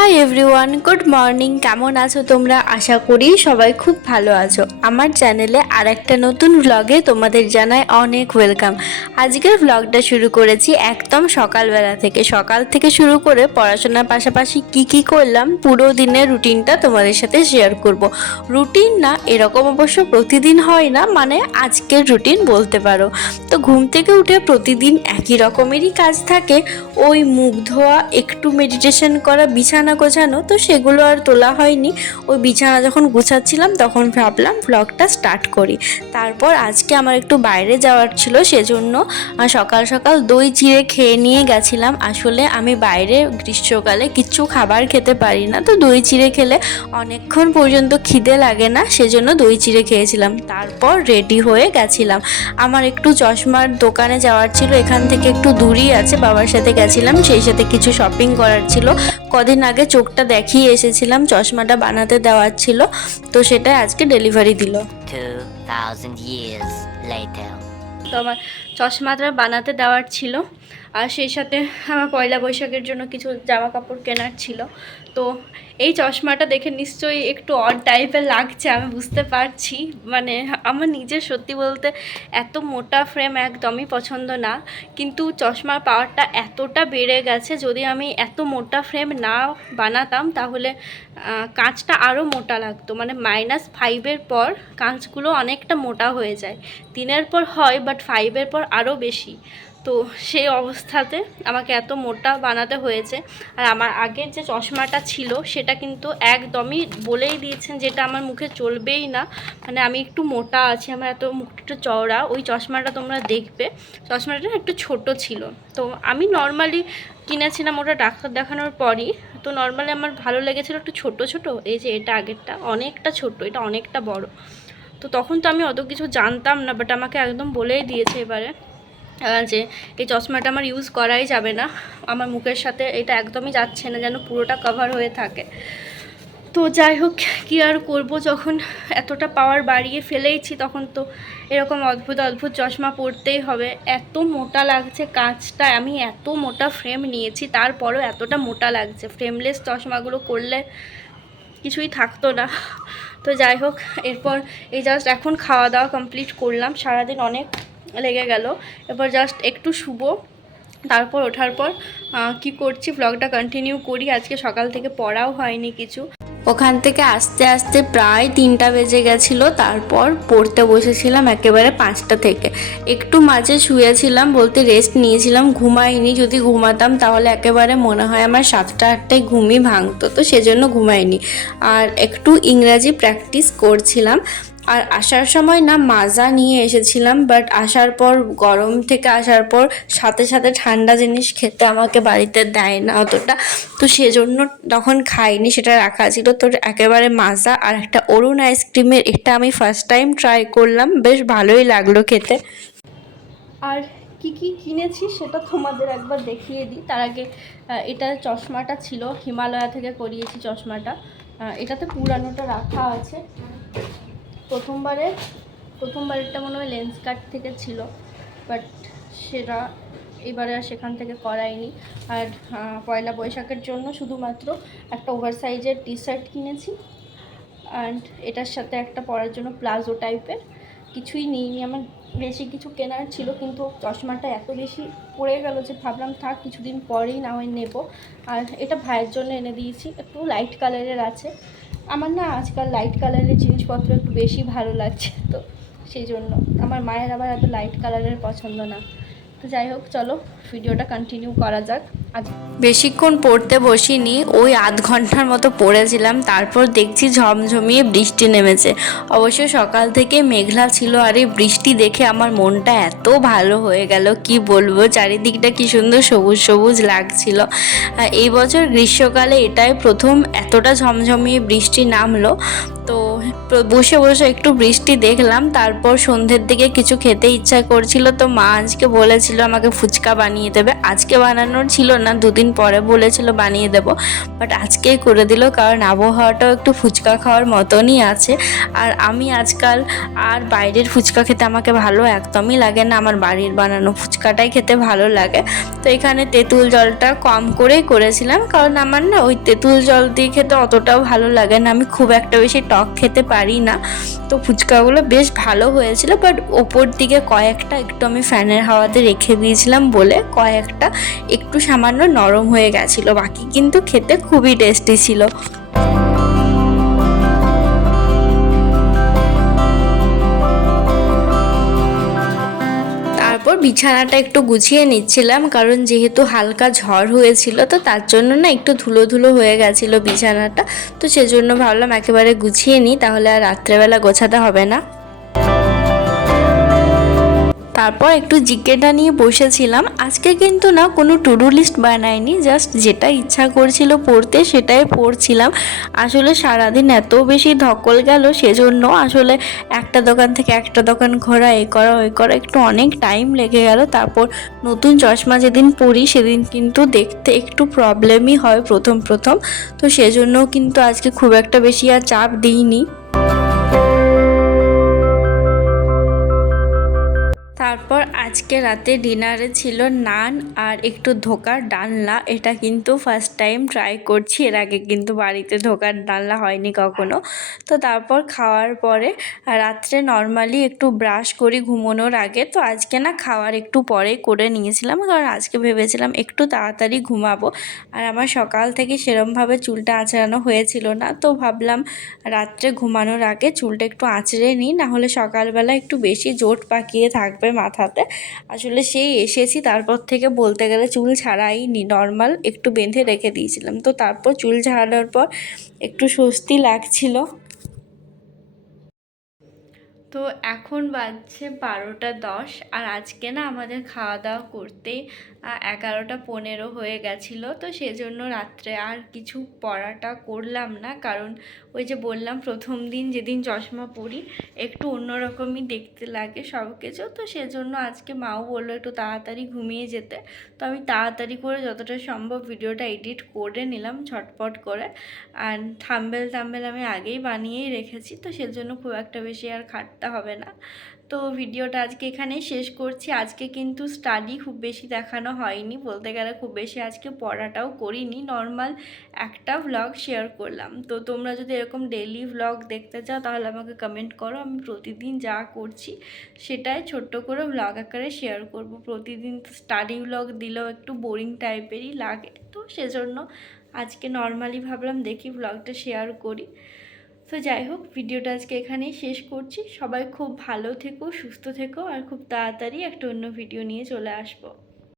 Hi everyone, good morning. কেমন আছো তোমরা? আশা করি সবাই খুব ভালো আছো। আমার চ্যানেলে আর একটা নতুন ব্লগে তোমাদের জানাই অনেক ওয়েলকাম। আজকের ব্লগটা শুরু করেছি একদম সকালবেলা থেকে। সকাল থেকে শুরু করে পড়াশোনার পাশাপাশি কি করলাম পুরো দিনের রুটিনটা তোমাদের সাথে শেয়ার করব। রুটিন না, এরকম অবশ্য প্রতিদিন হয় না, মানে আজকের রুটিন বলতে পারো। তো ঘুম থেকে উঠে প্রতিদিন একই রকমেরই কাজ থাকে, ওই মুখ ধোয়া, একটু মেডিটেশন করা, বিছানা গোছানো। তো সেগুলো আর তোলা হয়নি। ওই বিছানা যখন গুছাচ্ছিলাম তখন ভাবলাম ব্লগটা স্টার্ট করি। তারপর আজকে আমার একটু বাইরে যাওয়ার ছিল, সেজন্য সকাল সকাল দই চিড়ে খেয়ে নিয়ে গেছিলাম। আসলে আমি বাইরে গ্রীষ্মকালে কিচ্ছু খাবার খেতে পারি না, তো দই চিড়ে খেলে অনেকক্ষণ পর্যন্ত খিদে লাগে না, সেজন্য দই চিড়ে খেয়েছিলাম। তারপর রেডি হয়ে গেছিলাম। আমার একটু চশমার দোকানে যাওয়ার ছিল, এখান থেকে একটু দূরই আছে, বাবার সাথে গেছিলাম, সেই সাথে কিছু শপিং করার ছিল। কদিন আগে চোখটা দেখিয়ে এসেছিলাম, চশমাটা বানাতে দেওয়ার ছিল, তো সেটা আজকে ডেলিভারি দিল। 2000 years later. তো আমার চশমাটা বানাতে দেওয়ার ছিল, আর সেই সাথে আমার পয়লা বৈশাখের জন্য কিছু জামা কাপড় কেনার ছিল। তো এই চশমাটা দেখে নিশ্চয়ই একটু অড টাইপের লাগছে, আমি বুঝতে পারছি। মানে আমার নিজের সত্যি বলতে এত মোটা ফ্রেম একদমই পছন্দ না, কিন্তু চশমার পাওয়ারটা এতটা বেড়ে গেছে, যদি আমি এত মোটা ফ্রেম না বানাতাম তাহলে কাঁচটা আরও মোটা লাগতো। মানে -5-এর পর কাঁচগুলো অনেকটা মোটা হয়ে যায়, 3-এর পর হয়, বাট 5-এর পর আরও বেশি। তো সেই অবস্থাতে আমাকে এত মোটা বানাতে হয়েছে। আর আমার আগের যে চশমাটা ছিল সেটা কিন্তু একদমই বলেই দিয়েছেন যেটা আমার মুখে চলবেই না। মানে আমি একটু মোটা আছি, আমার এত মুখটা একটু চওড়া। ওই চশমাটা তোমরা দেখবে, চশমাটা একটু ছোট ছিল। তো আমি নর্মালি কিনেছিলাম ওটা ডাক্তার দেখানোর পরই। তো নর্মালি আমার ভালো লেগেছিলো একটু ছোট ছোট। এই যে এটা আগেরটা অনেকটা ছোট, এটা অনেকটা বড়। তো তখন তো আমি অত কিছু জানতাম না, বাট আমাকে একদম বলেই দিয়েছে এবারে যে এই চশমাটা আমার ইউজ করাই যাবে না, আমার মুখের সাথে এটা একদমই যাচ্ছে না, যেন পুরোটা কভার হয়ে থাকে। তো যাই হোক, কী আর করবো, যখন এতটা পাওয়ার বাড়িয়ে ফেলেইছি তখন তো এরকম অদ্ভুত অদ্ভুত চশমা পরতেই হবে। এত মোটা লাগছে কাঁচটা, আমি এত মোটা ফ্রেম নিয়েছি তারপরেও এতটা মোটা লাগছে। ফ্রেমলেস চশমাগুলো করলে কিছুই থাকতো না। তো যাই হোক, এরপর এই জাস্ট এখন খাওয়া দাওয়া কমপ্লিট করলাম, সারাদিন অনেক লেগে গেল। এরপর জাস্ট একটু শুবো, তারপর ওঠার পর কি করছি ব্লগটা কন্টিনিউ করি। আজকে সকাল থেকে পড়াও হয়নি কিছু, ওখান থেকে আস্তে আস্তে প্রায় 3টা বেজে গেছিলো। তারপর পড়তে বসেছিলাম একেবারে 5টা থেকে। একটু মাঝে শুয়েছিলাম, বলতে রেস্ট নিয়েছিলাম, ঘুমাইনি। যদি ঘুমাতাম তাহলে একেবারে মনে হয় আমার 7টা-8টায় ঘুমই ভাঙতো, তো সেজন্য ঘুমাইনি। আর একটু ইংরাজি প্র্যাকটিস করছিলাম। আর আসার সময় না মাজা নিয়ে এসেছিলাম, বাট আসার পর গরম থেকে আসার পর সাথে সাথে ঠান্ডা জিনিস খেতে আমাকে বাড়িতে দেয় না অতটা, তো সেজন্য তখন খাইনি, সেটা রাখা ছিল। তো একেবারে মাজা আর একটা অরুণ আইসক্রিমের, এটা আমি ফার্স্ট টাইম ট্রাই করলাম, বেশ ভালোই লাগলো খেতে। আর কি কিনেছি সেটা তোমাদের একবার দেখিয়ে দিই। তার আগে এটা চশমাটা ছিল, হিমালয়া থেকে করিয়েছি চশমাটা। এটাতে পুরানোটা রাখা আছে। প্রথমবারেরটা মনে হয় লেন্স কার্ট থেকে ছিল, বাট সেটা এবারে আর সেখান থেকে করাইনি। আর পয়লা বৈশাখের জন্য শুধুমাত্র একটা ওভার সাইজের টি শার্ট কিনেছি, অ্যান্ড এটার সাথে একটা পরার জন্য প্লাজো টাইপের। কিছুই নিইনি, আমার বেশি কিছু কেনার ছিল, কিন্তু চশমাটা এত বেশি পড়ে গেল যে ভাবলাম থাক, কিছুদিন পরেই না হয় নেব। আর এটা ভাইয়ের জন্য এনে দিয়েছি, একটু লাইট কালারের আছে। আমার না আজকাল লাইট কালারের জিনিসপত্র একটু বেশি ভালো লাগছে, তো সেই জন্য। আমার মায়ের আবার এত লাইট কালারের পছন্দ না। তো যাই হোক, চলো ভিডিওটা কন্টিনিউ করা যাক। আজ বেশিক্ষণ পড়তে বসিনি, ওই আধ ঘন্টার মতো পড়েছিলাম। তারপর দেখছি ঝমঝমিয়ে বৃষ্টি নেমেছে। অবশ্য সকাল থেকে মেঘলা ছিল, আর এই বৃষ্টি দেখে আমার মনটা এত ভালো হয়ে গেল, কি বলবো। চারিদিকটা কি সুন্দর সবুজ সবুজ লাগছিল। এই বছর গ্রীষ্মকালে এটাই প্রথম এতটা ঝমঝমিয়ে বৃষ্টি নামলো। তো বসে বসে একটু বৃষ্টি দেখলাম। তারপর সন্ধ্যের দিকে কিছু খেতে ইচ্ছা করছিল, তো মা আজকে বলেছিল আমাকে ফুচকা বানিয়ে দেবে। আজকে বানানোর ছিল না, দুদিন পরে বলেছিল বানিয়ে দেবো, বাট আজকেই করে দিল, কারণ আবহাওয়াটাও একটু ফুচকা খাওয়ার মতনই আছে। আর আমি আজকাল আর বাইরের ফুচকা খেতে আমাকে ভালো একদমই লাগে না, আমার বাড়ির বানানো ফুচকাটাই খেতে ভালো লাগে। তো এখানে তেঁতুল জলটা কম করেই করেছিলাম, কারণ আমার না ওই তেঁতুল জল দিয়ে খেতে অতটাও ভালো লাগে না, আমি খুব একটা বেশি টক খেতে পারি না। তো ফুচকাগুলো বেশ ভালো হয়েছিল, বাট ওপর দিকে কয়েকটা একটু আমি ফ্যানের হাওয়াতে রেখে দিয়েছিলাম বলে কয়েকটা একটু সামান্য নরম হয়ে গেছিলো, বাকি কিন্তু খেতে খুবই টেস্টি ছিল। তারপর বিছানাটা একটু গুছিয়ে নিচ্ছিলাম, কারণ যেহেতু হালকা ঝড় হয়েছিল, তো তার জন্য না একটু ধুলো ধুলো হয়ে গেছিলো বিছানাটা। তো সেজন্য ভাবলাম একেবারে গুছিয়ে নিই, তাহলে আর রাত্রেবেলা গোছাতে হবে না। তারপর একটু জিকেটা নিয়ে বসেছিলাম। আজকে কিন্তু না কোনো টু ডু লিস্ট বানাইনি, জাস্ট যেটা ইচ্ছা করছিল পড়তে সেটাই পড়ছিলাম। আসলে সারাদিন এত বেশি ধকল গেল, সেজন্য আসলে একটা দোকান থেকে একটা দোকান ঘোরা, এ করা ওই করা, একটু অনেক টাইম লেগে গেল। তারপর নতুন চশমা যেদিন পরি সেদিন কিন্তু দেখতে একটু প্রবলেমই হয় প্রথম প্রথম, তো সেজন্য কিন্তু আজকে খুব একটা বেশি আর চাপ দিইনি। তারপর আজকে রাতে ডিনারে ছিল নান আর একটু ধোকার ডালনা। এটা কিন্তু ফার্স্ট টাইম ট্রাই করছি, এর আগে কিন্তু বাড়িতে ধোকার ডালনা হয়নি কখনো। তো তারপর খাওয়ার পরে রাত্রে নর্মালি একটু ব্রাশ করি ঘুমানোর আগে, তো আজকে না খাওয়ার একটু পরেই করে নিয়েছিলাম, কারণ আজকে ভেবেছিলাম একটু তাড়াতাড়ি ঘুমাবো। আর আমার সকাল থেকে সেরমভাবে চুলটা আঁচড়ানো হয়েছিল না, তো ভাবলাম রাত্রে ঘুমানোর আগে চুলটা একটু আঁচড়ে নিই, নাহলে সকালবেলা একটু বেশি জোট পাকিয়ে থাকবে মাথাতে। আসলে সেই এসেছি, তারপর থেকে বলতে গেলে চুল ছাড়াইনি, নর্মাল একটু বেঁধে রেখে দিয়েছিলাম। তো তারপর চুল ছাড়ানোর পর একটু স্বস্তি লাগছিল। তো এখন বাজছে 12টা 10, আর আজকে না আমাদের খাওয়া দাওয়া করতে 11টা 15 হয়ে গেছিলো। তো সেজন্য রাত্রে আর কিছু পড়াটা করলাম না, কারণ ওই যে বললাম প্রথম দিন যেদিন চশমা পরি একটু অন্যরকমই দেখতে লাগে সব কিছু, তো সেজন্য আজকে মাও বললো একটু তাড়াতাড়ি ঘুমিয়ে যেতে। তো আমি তাড়াতাড়ি করে যতটা সম্ভব ভিডিওটা এডিট করে নিলাম ঝটপট করে, আর থাম্বনেল আমি আগেই বানিয়েই রেখেছি, তো সেজন্য খুব একটা বেশি আর খাটতে হবে না। তো ভিডিওটা আজকে এখানেই শেষ করছি। আজকে কিন্তু স্টাডি খুব বেশি দেখানো হয়নি, বলতে গেলে খুব বেশি আজকে পড়াটাও করিনি, নর্মাল একটা ভ্লগ শেয়ার করলাম। তো তোমরা যদি এরকম ডেইলি ভ্লগ দেখতে চাও তাহলে আমাকে কমেন্ট করো, আমি প্রতিদিন যা করছি সেটাই ছোট্ট করে ভ্লগ আকারে শেয়ার করব। প্রতিদিন তো স্টাডি ভ্লগ দিলেও একটু বোরিং টাইপেরই লাগে, তো সেজন্য আজকে নর্মালি ভাবলাম দেখি ভ্লগটা শেয়ার করি। তো যাই হোক, ভিডিওটা আজকে এখানেই শেষ করছি। সবাই খুব ভালো থেকো, সুস্থ থেকো, আর খুব তাড়াতাড়ি একটা অন্য ভিডিও নিয়ে চলে আসবো।